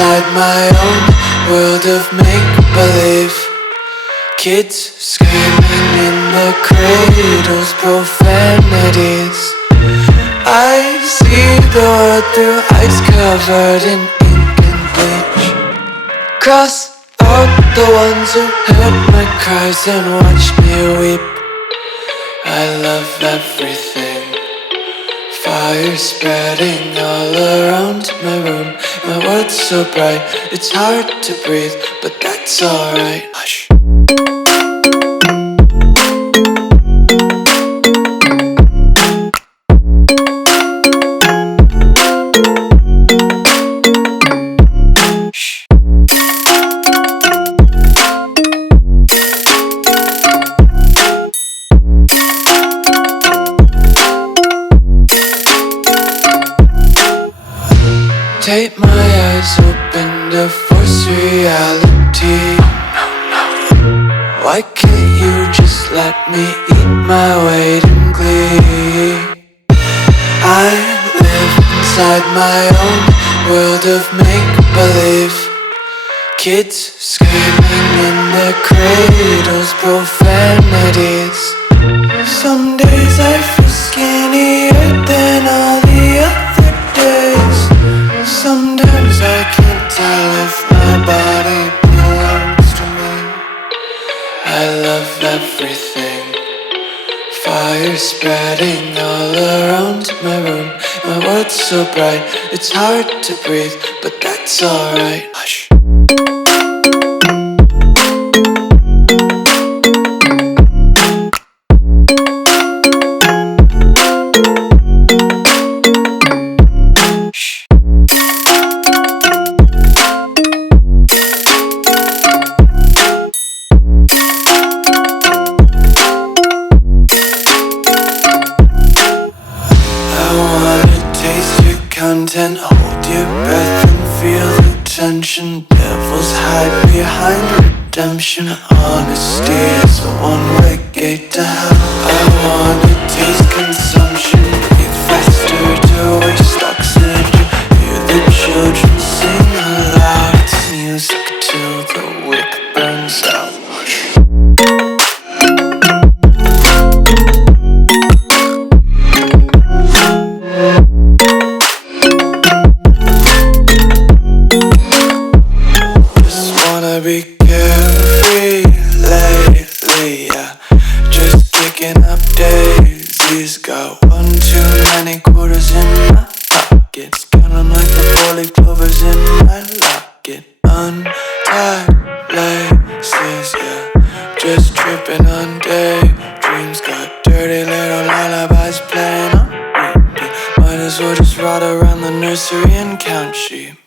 inside my own world of make-believe. Kids screaming in the cradles, profanities. I see the world through ice covered in ink and bleach. Cross out the ones who heard my cries and watched me weep. I love everything. Fire spreading all around my room. My world's so bright, it's hard to breathe, but that's alright. Hush. Tape my eyes open to force reality. Why can't you just let me eat my weight in glee? I live inside my own world of make-believe. Kids screaming in their cradles, profanities. Some days I feel skinnier than all the other days. Sometimes I can't tell if my body belongs to me. I love everything. Fire spreading all around my room. My world's so bright, it's hard to breathe, but that's alright. Hush. Content, hold your breath and feel the tension. Devils hide behind redemption. Honesty is a one-way gate to hell. I wanna taste consumption. Breathe faster to waste oxygen. Hear the children sing aloud. It's music till the wick burns out. Be carefree lately, yeah. Just picking up daisies. Got one too many quarters in my pockets. Count 'em like the 4-leaf clovers in my locket. Untied laces, yeah. Just tripping on daydreams. Got dirty little lullabies playing on repeat. Might as well just ride around the nursery and count sheep.